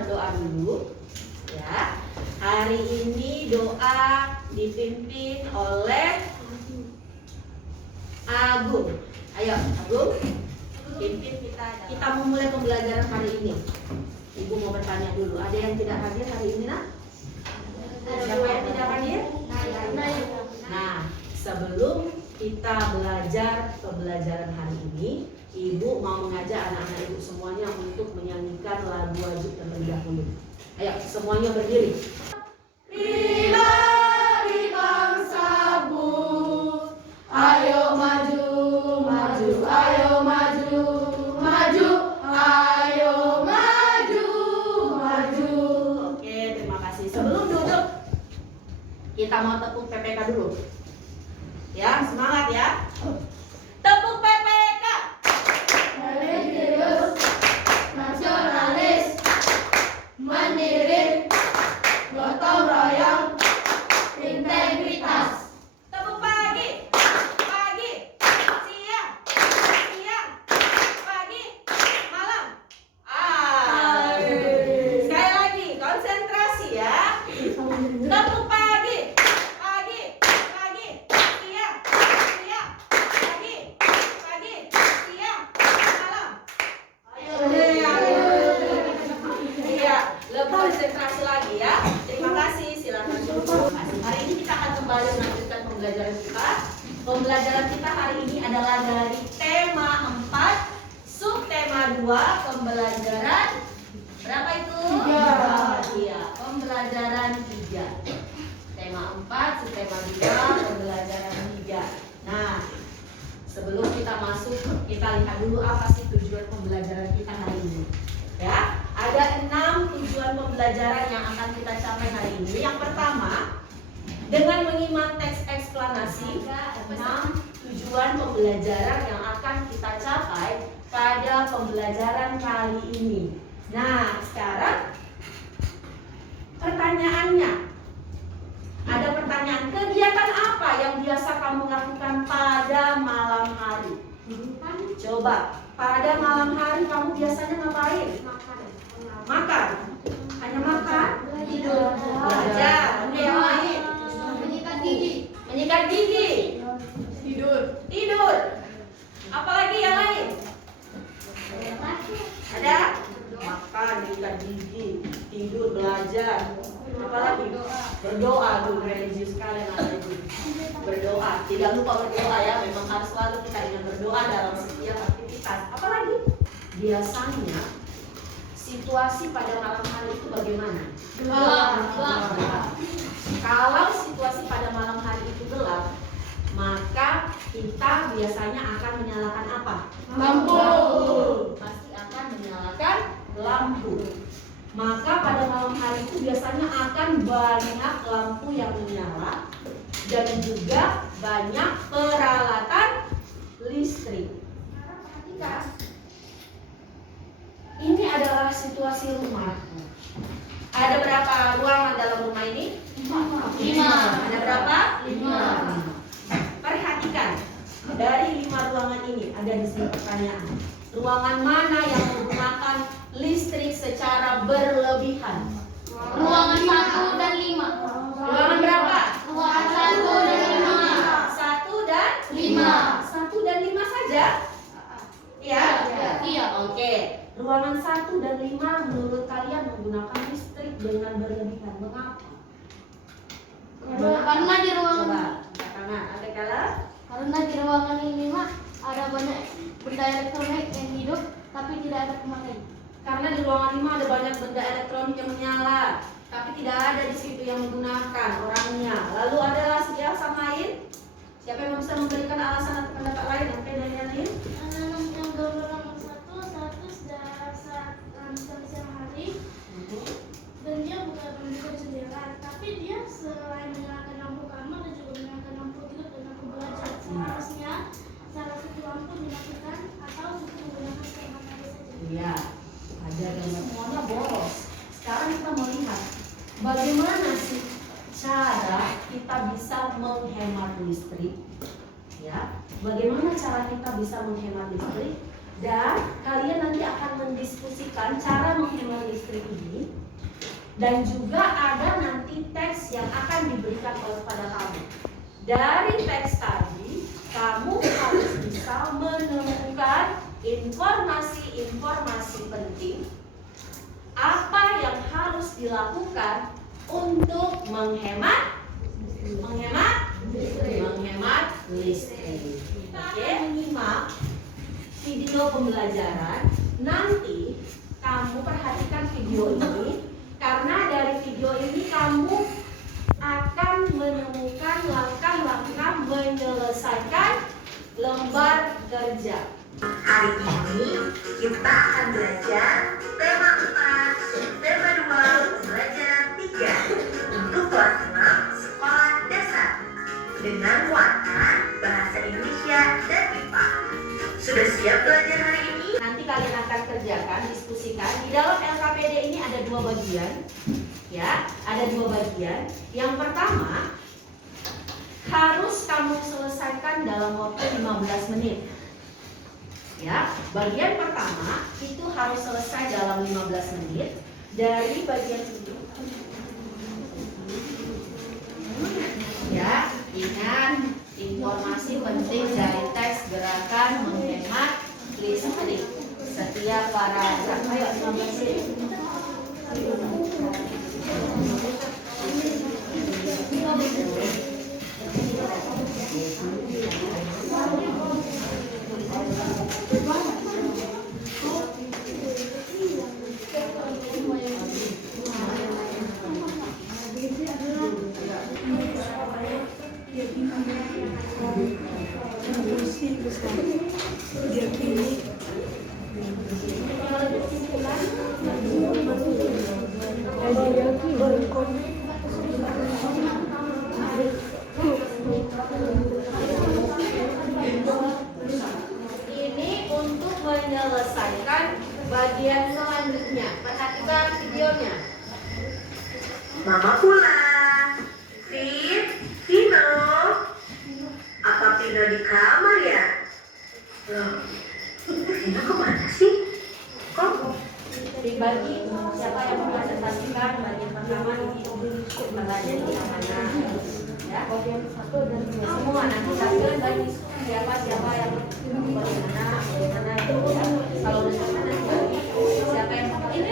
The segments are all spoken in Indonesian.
berdoa dulu. Ya. Hari ini doa dipimpin oleh Agung. Ayo, Agung. Pimpin kita memulai pembelajaran hari ini. Ibu mau bertanya dulu. Ada yang tidak hadir hari ini, nak? Siapa yang tidak hadir? Nah, sebelum kita belajar pembelajaran hari ini, Ibu mau mengajak anak-anak Ibu semuanya untuk menyanyikan lagu wajib terlebih dahulu. Ayo, semuanya berdiri. Lari bangsa Bu, ayo maju, maju, ayo maju, maju, ayo maju, maju. Oke, terima kasih. Sebelum duduk, kita mau tepuk PPK dulu. Ya, semangat ya. Tepuk PPK. Religius, nasionalis, mandiri, gotong royong, integritas. Tepuk pagi, pagi, siang, siang, pagi, malam. Sekali lagi, konsentrasi ya. Tepuk pagi, pagi, pagi, siang, siang, pagi, pagi, siang, malam. Iya, lebih konsentrasi lagi ya. Terima kasih, silakan duduk. Hari ini kita akan kembali melanjutkan pembelajaran kita. Pembelajaran kita hari ini adalah dari tema 4, subtema 2, pembelajaran berapa itu? 3. Iya, pembelajaran 3. Tema 4, subtema 2, pembelajaran 3. Nah, sebelum kita masuk, kita lihat dulu apa sih tujuan pembelajaran kita hari ini. Ya, ada 6 tujuan pembelajaran yang akan kita capai hari ini. Yang pertama, dengan menyimak teks eksplanasi, 6 tujuan pembelajaran yang akan kita capai pada pembelajaran kali ini. Nah, sekarang pertanyaannya, ada pertanyaan, kegiatan apa yang biasa kamu lakukan pada malam hari? Coba, pada malam hari kamu biasanya ngapain? Makan. Hanya makan? Tidur. Belajar. Oke, yang lain? Menyikat gigi. Menyikat gigi. Tidur. Tidur. Apalagi yang lain? Ada? Makan, menyikat gigi, tidur, belajar. Apalagi? Berdoa. Tuh, religius sekali anak Ibu. Berdoa. Tidak lupa berdoa ya. Memang harus selalu kita ingat berdoa dalam setiap aktivitas. Apalagi? Biasanya situasi pada malam hari itu bagaimana? Gelap. Kalau situasi pada malam hari itu gelap, maka kita biasanya akan menyalakan apa? Lampu. Pasti akan menyalakan lampu. Maka pada malam hari itu biasanya akan banyak lampu yang menyala dan juga banyak peralatan listrik. Ini adalah situasi rumah. Ada berapa ruangan dalam rumah ini? 5. Ada berapa? 5. Perhatikan, dari 5 ruangan ini ada di sini pertanyaan. Ruangan mana yang menggunakan listrik secara berlebihan? Ruangan 1 dan 5. Ruangan berapa? Ruangan 1 dan 5. 1 dan 5. 1 dan 5 saja? Iya? Iya. Oke. Ruangan 1 dan 5 menurut kalian menggunakan listrik dengan berlebihan. Mengapa? Karena di ruangan Coba, kanan. Ada kala? Karena di ruangan ini mah ada banyak benda elektronik yang hidup tapi tidak ada pemakaian. Karena di ruangan 5 ada banyak benda elektronik yang menyala, tapi tidak ada di situ yang menggunakan orangnya. Lalu ada alasan lain? Siapa yang bisa memberikan alasan atau pendapat lain? Oke, dari yang lain? Yang gambar nomor 1 siang hari dan dia bukan menunjukkan jendela, tapi dia selain menyalakan lampu kamar dan juga menyalakan lampu tidur dan lampu belajar. Seharusnya salah satu lampu dimatikan atau cukup menggunakan skema tadi saja. Iya, ada dan semuanya boros. Sekarang kita melihat bagaimana sih cara kita bisa menghemat listrik, ya? Bagaimana cara kita bisa menghemat listrik? Dan kalian nanti akan mendiskusikan cara menghemat listrik ini Dan juga ada nanti teks yang akan diberikan kepada kamu. Dari teks tadi, kamu harus bisa menemukan informasi-informasi penting apa yang harus dilakukan untuk menghemat listrik. Oke, menyimak video pembelajaran. Nanti kamu perhatikan video ini, karena dari video ini kamu akan menemukan langkah-langkah menyelesaikan lembar kerja. Hari ini kita akan belajar tema 4, tema 2, pembelajaran 3 untuk kelas 6 sekolah dasar dengan muatan bahasa Indonesia dan IPA. Sudah siap belajar hari ini? Nanti kalian akan kerjakan, diskusikan. Di dalam LKPD ini ada 2 bagian. Ya, ada 2 bagian. Yang pertama, harus kamu selesaikan dalam waktu 15 menit. Ya, bagian pertama itu harus selesai dalam 15 menit. Dari bagian ini. Ya, ingat informasi penting dari teks gerakan menghemat listrik. Setiap paragraf. Ayo 15 menit. Ini untuk menyelesaikan bagian selanjutnya. Perhatikan videonya. Mama pulang. Vino. Apa Vino di kamar ya? Loh, Vino kemana sih? Kok? Dibagi siapa yang mempresentasikan bagian pertama ini bagian di mana ya semua nanti kalian bagi siapa yang bagaimana itu ya. Kalau misalnya nanti bagi siapa yang ini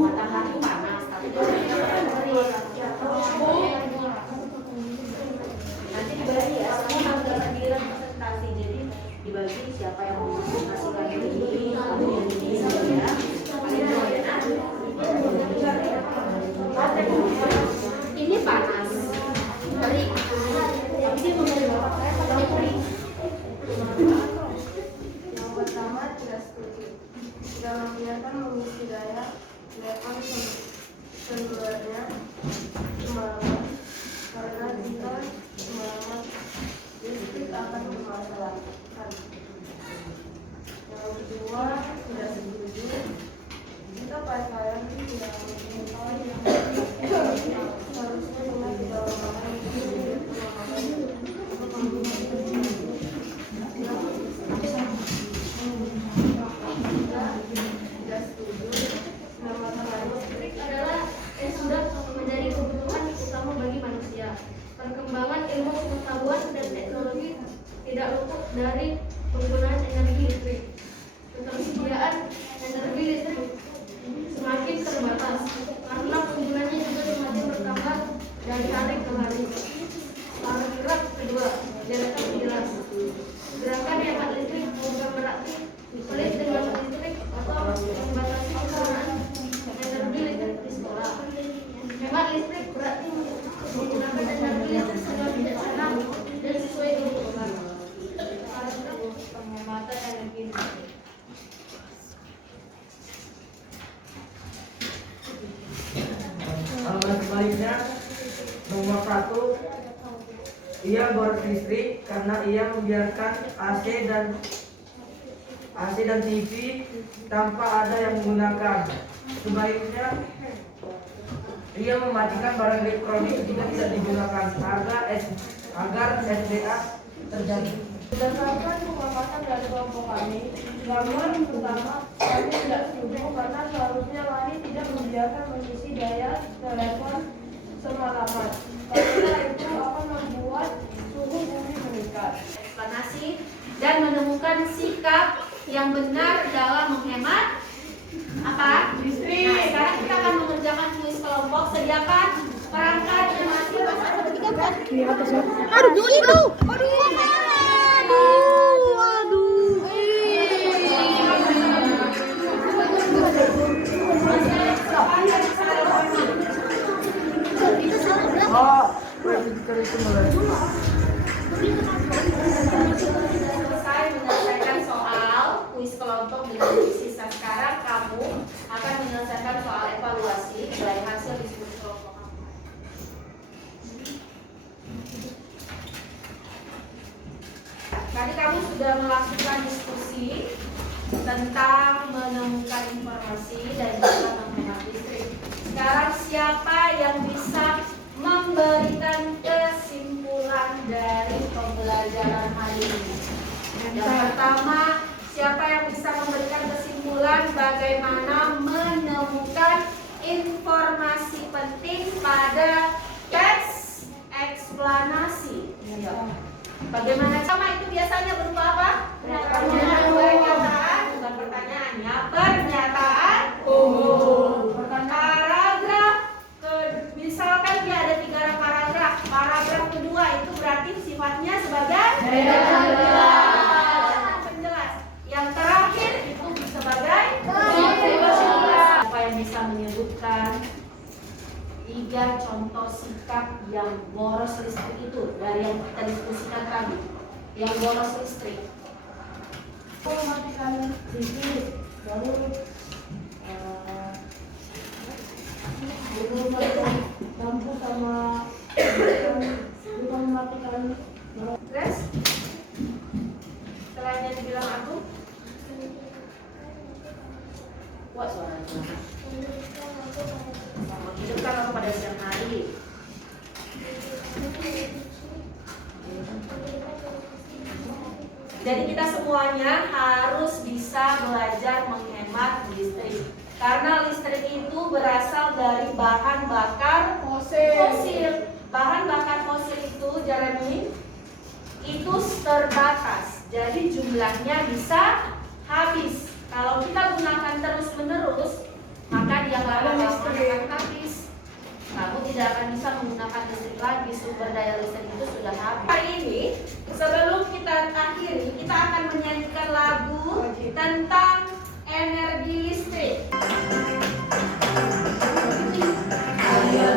matahari panas tapi nanti dibagi ya, semua harus dapat representasi. Jadi dibagi siapa yang mau presentasikan ini ya. Ini panas, terik, tapi dia memberi bapak saya pakai terik. Yang pertama tidak setuju. Tidak membiarkan mengisi daya level seluruhnya semalaman, karena jika semalaman listrik akan bermasalahkan. Yang kedua tidak setuju. Jika pakaian tidak mengetahui yang seharusnya dengan tidak memakai tidak setuju. Listrik adalah yang sudah menjadi kebutuhan utama bagi manusia. Perkembangan ilmu pengetahuan dan teknologi tidak luput dari penggunaan energi listrik. Ketersediaan energi listrik semakin terbatas karena penggunanya juga semakin bertambah dari hari ke hari. Paragraf kedua, deretan jelas. Gerakan hemat listrik bukan berarti pelit dengan listrik atau membatasi penggunaan energi listrik di sekolah. Hemat listrik berarti menggunakan energi listrik secara bijaksana dan sesuai kebutuhan. Paragraf penghematan energi listrik. Sebaliknya, nomor 1, ia boros listrik karena ia membiarkan AC dan TV tanpa ada yang menggunakan. Sebaliknya, ia mematikan barang elektronik jika tidak digunakan agar SDA terjadi. Berdasarkan pengamatan kami. Namun pertama kami tidak setuju karena seharusnya Lani tidak membiarkan mengisi daya telepon semalaman. Karena itu akan membuat suhu bumi meningkat. Eksplanasi dan menemukan sikap yang benar dalam menghemat apa? Listrik. Nah, sekarang kita akan mengerjakan kuis kelompok. Sediakan perangkat yang masih pasang ketiga. Aduh, itu. Selesai menyelesaikan soal kuis kelompok dengan sisa. Sekarang kamu akan menyelesaikan soal evaluasi dari hasil diskusi kelompok kamu. Tadi kamu sudah melakukan diskusi tentang menemukan informasi dan juga menghemat listrik. Sekarang siapa yang bisa memberikan kesimpulan dari pembelajaran hari ini? Yang pertama, siapa yang bisa memberikan kesimpulan bagaimana menemukan informasi penting pada teks eksplanasi? Bagaimana sama itu biasanya berupa apa? Pernyataan, bukan pertanyaannya, pernyataan umum. Paragraf, misalkan dia ada 3 paragraf. Paragraf kedua itu berarti sifatnya sebagai penjelas. Yang terakhir itu sebagai kesimpulan. Siapa yang bisa menyebutkan 3 contoh sikap yang boros listrik itu dari yang kita diskusikan tadi, yang boros listrik? Matikan TV, baru lampu sama bukan matikan. Terus selain yang dibilang aku, wah suaranya menghidupkan aku pada siang hari. Jadi kita semuanya harus bisa belajar menghemat listrik. Karena listrik itu berasal dari bahan bakar fosil. Bahan bakar fosil itu, Jeremy, itu terbatas. Jadi jumlahnya bisa habis. Kalau kita gunakan terus-menerus, maka dia lama-lama akan habis. Kamu tidak akan bisa menggunakan listrik lagi, sumber daya listrik itu sudah habis. Hari ini, sebelum kita akhiri, kita akan menyanyikan lagu tentang energi listrik. Ayo